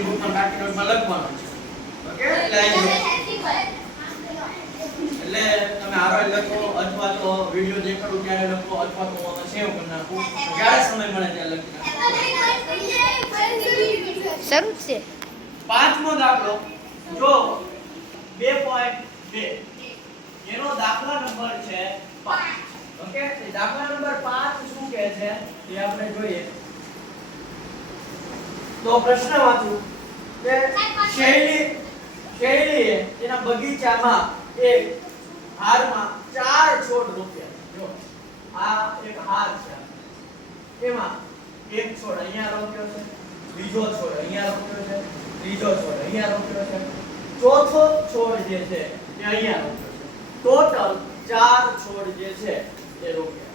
બુકમાં નોટમાં લખવાનું છે. ઓકે? એટલે તમે આરોય લખો અથવા તો વિડિયો દેખાડું ત્યારે લખો અથવા તો સેવ કરી નાખો. જ્યારે સમય મળે ત્યારે લખી નાખું. શરૂ છે. પાંચમો દાખલો. જો 2.2 એનો દાખલા નંબર છે 5 ઓકે દાખલા નંબર 5 શું કહે છે? એ આપણે જોઈએ. તો પ્રશ્ન વાંચું. કે શૈલી શૈલીએ તેના બગીચામાં એક હારમાં ચાર છોડ રોપ્યા જો, આ એક હાર છે. એમાં એક છોડ અહીંયા રોપ્યો છે બીજો છોડ અહીંયા રોપ્યો છે, ત્રીજો છોડ અહીંયા રોપ્યો છે. ચોથો છોડ જે છે એ અહીંયા રોપ્યો છે. ટોટલ ચાર છોડ જે છે એ રોપ્યા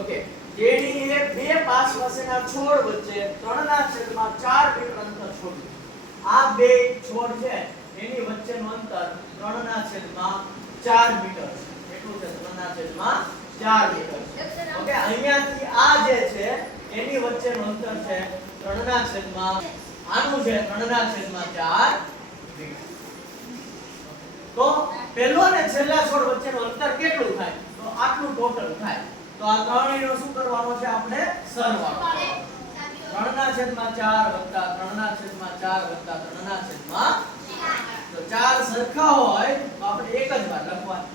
ઓકે. તેણીએ બે પાસ પાસેના છોડ વચ્ચે ત્રણના છેદમાં ચાર મીટર અંતર છોડ્યું. આ બે છોડ છે એની વચ્ચેનું અંતર ત્રણના છેદમાં ચાર મીટર છે. કેટલું છે? ત્રણના છેદમાં ચાર મીટર ઓકે અહીંયાથી આ જે છે એની વચ્ચેનું અંતર છે ત્રણના છેદમાં આનું છે ત્રણના છેદમાં ચાર મીટર. તો પહેલો ને છેલ્લા છોડ વચ્ચેનું અંતર કેટલું થાય? આટલું ટોટલ થાય. તો આ ત્રણેયનો શું કરવાનો છે આપણે? સરવાળો ત્રણના છેદમાં ચાર વત્તા ત્રણના છેદમાં ચાર વત્તા ત્રણના છેદમાં તો ચાર સરખા હોય તો આપણે એક જ વાર લખવાનું.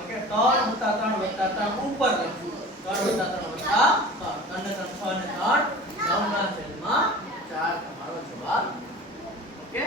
ઓકે? ત્રણ વત્તા ત્રણ વત્તા ત્રણ ઉપર લખવું ત્રણ વત્તા ત્રણ વત્તા ત્રણ. ત્રણ છ અને ત્રણ. નવના છેદમાં ચાર. તમારો જવાબ. ઓકે?